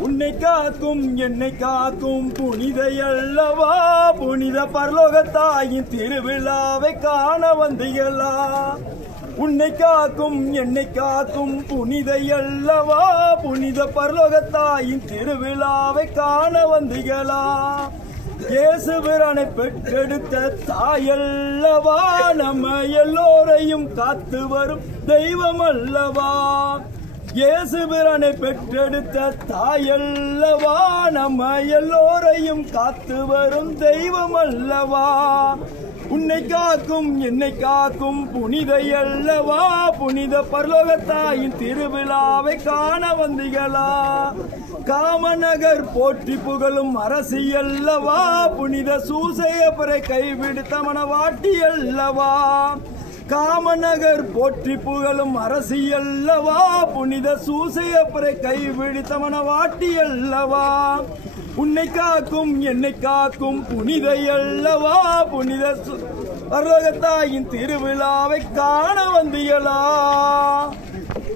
உன்னை காக்கும் என்னை காக்கும் புனிதை அல்லவா, புனித பரலோகத்தாயின் திருவிழாவை காண வந்தீங்களா? உன்னை காக்கும் என்னை காக்கும் புனிதை அல்லவா, புனித பரலோகத்தாயின் திருவிழாவை காண வந்தீங்களா? இயேசுபிரானை பெற்றெடுத்த தாயல்லவா, நம்ம எல்லோரையும் காத்து வரும் தெய்வம் அல்லவா? இயேசுபிரானை பெற்றெடுத்த தாயல்லவா, நம்ம எல்லோரையும் காத்து வரும் தெய்வம் அல்லவா? உன்னை காக்கும் என்னை காக்கும் புனிதை அல்லவா, புனித பரலோகத்தாயின் திருவிழாவை காண வந்தீங்களா? காமநகர் போற்றி புகழும் அரசியல்லவா, புனித சூசையப்பரை கைவிடுத்த மனவாட்டி அல்லவா? காமநகர் போற்றி புகழும் அரசியல்லவா, புனித சூசையப்பரை கைவிடுத்த மனவாட்டி அல்லவா? உன்னை காக்கும் என்னை காக்கும் புனிதை அல்லவா, புனித பரலோகத்தாயின் திருவிழாவை காண வந்தீங்களா?